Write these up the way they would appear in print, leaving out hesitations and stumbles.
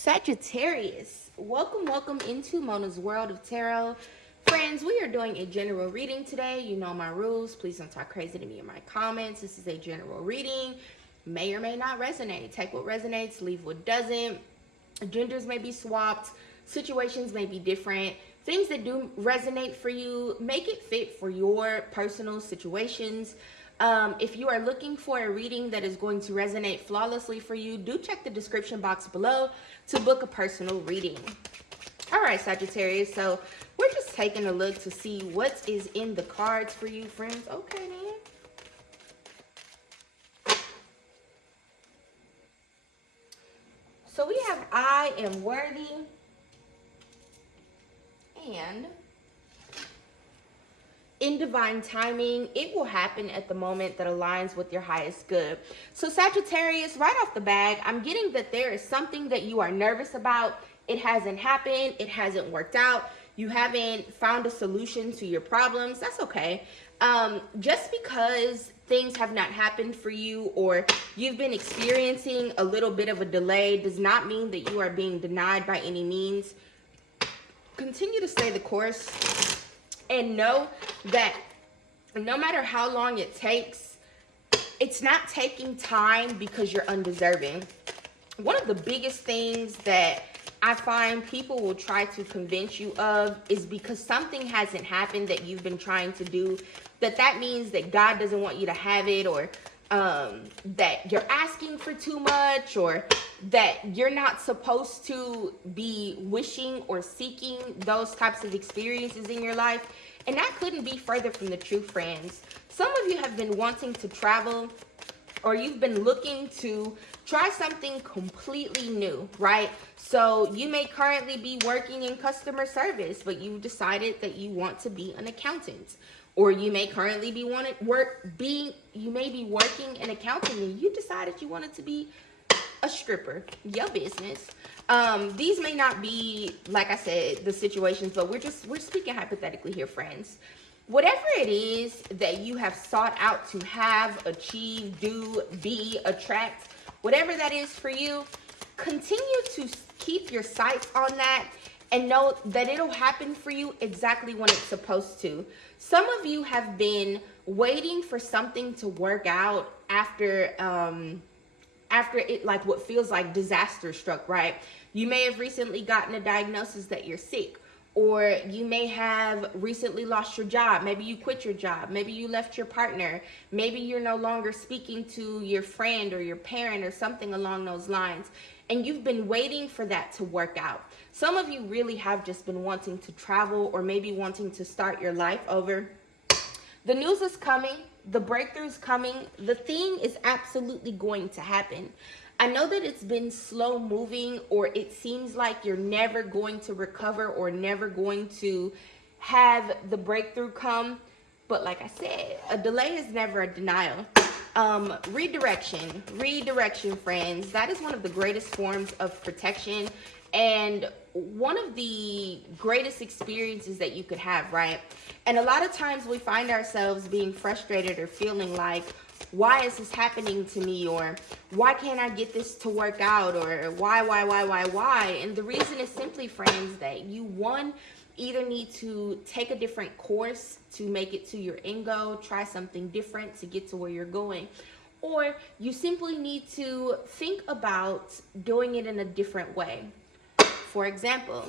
Sagittarius, welcome into Mona's World of Tarot. Friends, we are doing a general reading today. You know my rules. Please don't talk crazy to me in my comments. This is a general reading. May or may not resonate. Take what resonates, leave what doesn't. Genders may be swapped. Situations may be different. Things that do resonate for you, make it fit for your personal situations. If you are looking for a reading that is going to resonate flawlessly for you, do check the description box below to book a personal reading. All right, Sagittarius, so we're just taking a look to see what is in the cards for you, friends. Okay, then. So we have I am worthy and in divine timing, it will happen at the moment that aligns with your highest good. So Sagittarius, right off the bat, I'm getting that there is something that you are nervous about. It hasn't happened. It hasn't worked out. You haven't found a solution to your problems. That's okay. Just because things have not happened for you or you've been experiencing a little bit of a delay does not mean that you are being denied by any means. Continue to stay the course. And know that no matter how long it takes, it's not taking time because you're undeserving. One of the biggest things that I find people will try to convince you of is because something hasn't happened that you've been trying to do, that means that God doesn't want you to have it, or that you're asking for too much, or that you're not supposed to be wishing or seeking those types of experiences in your life. And that couldn't be further from the truth, friends. Some of you have been wanting to travel, or you've been looking to try something completely new, right? So you may currently be working in customer service, but you decided that you want to be an accountant. Or you may currently be you may be working in accounting and you decided you wanted to be a stripper. Your business. These may not be, like I said, the situations, but we're speaking hypothetically here, friends. Whatever it is that you have sought out to have, achieve, do, be, attract, whatever that is for you, continue to keep your sights on that and know that it'll happen for you exactly when it's supposed to. Some of you have been waiting for something to work out after it, like what feels like disaster struck, right? You may have recently gotten a diagnosis that you're sick, or you may have recently lost your job. Maybe you quit your job. Maybe you left your partner. Maybe you're no longer speaking to your friend or your parent or something along those lines. And you've been waiting for that to work out. Some of you really have just been wanting to travel or maybe wanting to start your life over. The news is coming. The breakthrough is coming. The thing is absolutely going to happen. I know that it's been slow moving, or it seems like you're never going to recover or never going to have the breakthrough come. But like I said, a delay is never a denial. Redirection, friends. That is one of the greatest forms of protection and one of the greatest experiences that you could have, right? And a lot of times we find ourselves being frustrated or feeling like, why is this happening to me? Or why can't I get this to work out? Or why? And the reason is simply, friends, that you, either need to take a different course to make it to your end goal, try something different to get to where you're going, or you simply need to think about doing it in a different way. For example,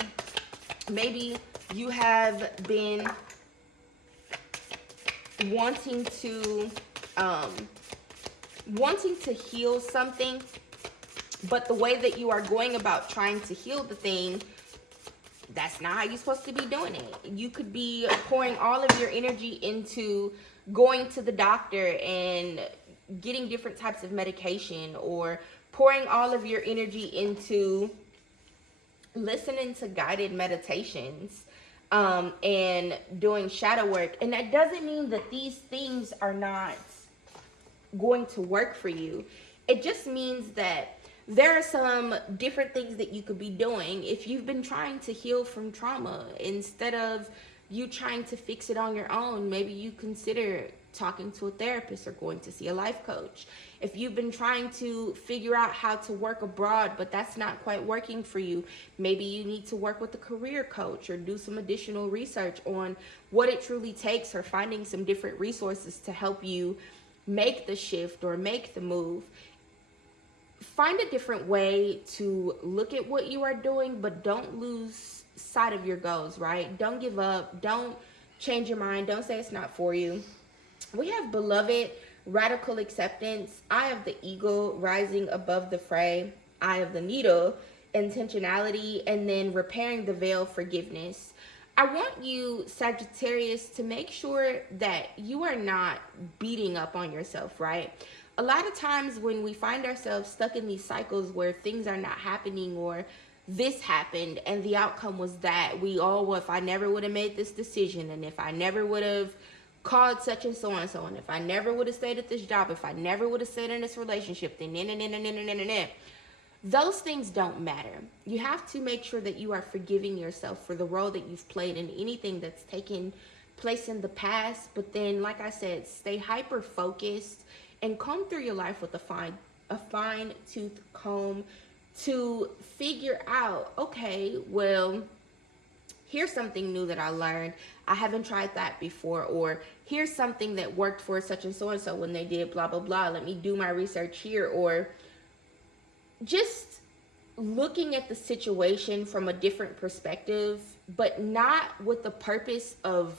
maybe you have been wanting to heal something, but the way that you are going about trying to heal the thing, that's not how you're supposed to be doing it. You could be pouring all of your energy into going to the doctor and getting different types of medication, or pouring all of your energy into listening to guided meditations and doing shadow work. And that doesn't mean that these things are not going to work for you. It just means that there are some different things that you could be doing. If you've been trying to heal from trauma, instead of you trying to fix it on your own, maybe you consider talking to a therapist or going to see a life coach. If you've been trying to figure out how to work abroad, but that's not quite working for you, maybe you need to work with a career coach or do some additional research on what it truly takes, or finding some different resources to help you make the shift or make the move. Find a different way to look at what you are doing, but don't lose sight of your goals, right? Don't give up. Don't change your mind. Don't say it's not for you. We have beloved, radical acceptance, eye of the eagle, rising above the fray, eye of the needle, intentionality, and then repairing the veil, forgiveness. I want you, Sagittarius, to make sure that you are not beating up on yourself, right? A lot of times when we find ourselves stuck in these cycles where things are not happening, or this happened and the outcome was that, well, if I never would have made this decision, and if I never would have called such and so and so, and if I never would have stayed at this job, if I never would have stayed in this relationship, then those things don't matter. You have to make sure that you are forgiving yourself for the role that you've played in anything that's taken place in the past. But then, like I said, stay hyper focused and comb through your life with a fine tooth comb to figure out, okay, well, here's something new that I learned. I haven't tried that before. Or here's something that worked for such and so when they did blah, blah, blah. Let me do my research here. Or just looking at the situation from a different perspective, but not with the purpose of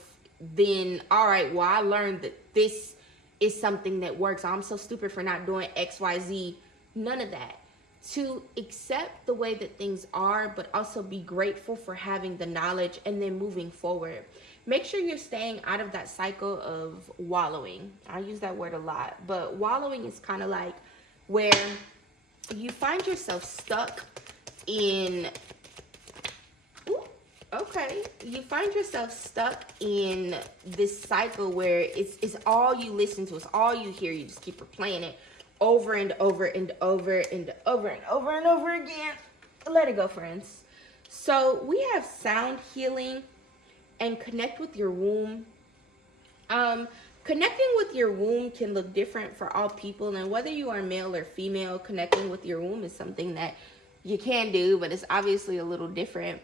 then, all right, well, I learned that this is something that works. I'm so stupid for not doing X, Y, Z. None of that. To accept the way that things are, but also be grateful for having the knowledge and then moving forward. Make sure you're staying out of that cycle of wallowing. I use that word a lot, but wallowing is kind of like where you find yourself stuck in, you find yourself stuck in this cycle where it's all you listen to, it's all you hear, you just keep replaying it over and over and over and over and over and over again. Let it go, friends. So we have sound healing and connect with your womb. Connecting with your womb can look different for all people, and whether you are male or female, connecting with your womb is something that you can do, but it's obviously a little different.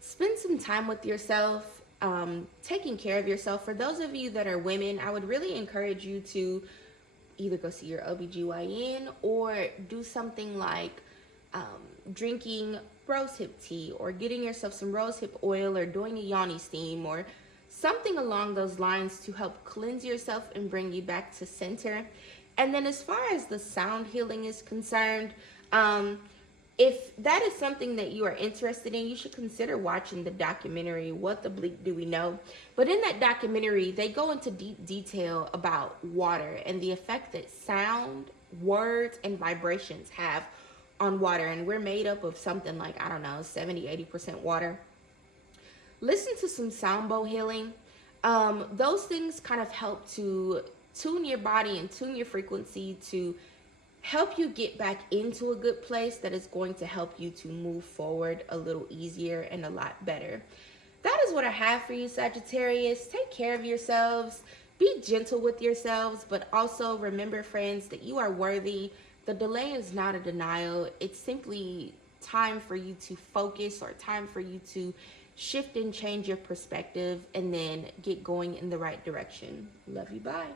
Spend some time with yourself, taking care of yourself. For those of you that are women, I would really encourage you to either go see your OBGYN or do something like drinking rosehip tea, or getting yourself some rosehip oil, or doing a yoni steam, or something along those lines to help cleanse yourself and bring you back to center. And then as far as the sound healing is concerned, if that is something that you are interested in, you should consider watching the documentary, What the Bleep Do We Know? But in that documentary, they go into deep detail about water and the effect that sound, words, and vibrations have on water. And we're made up of something like, 70-80% water. Listen to some sound bowl healing. Those things kind of help to tune your body and tune your frequency to help you get back into a good place that is going to help you to move forward a little easier and a lot better. That is what I have for you, Sagittarius. Take care of yourselves. Be gentle with yourselves, but also remember, friends, that you are worthy. The delay is not a denial. It's simply time for you to focus, or time for you to shift and change your perspective and then get going in the right direction. Love you. Bye.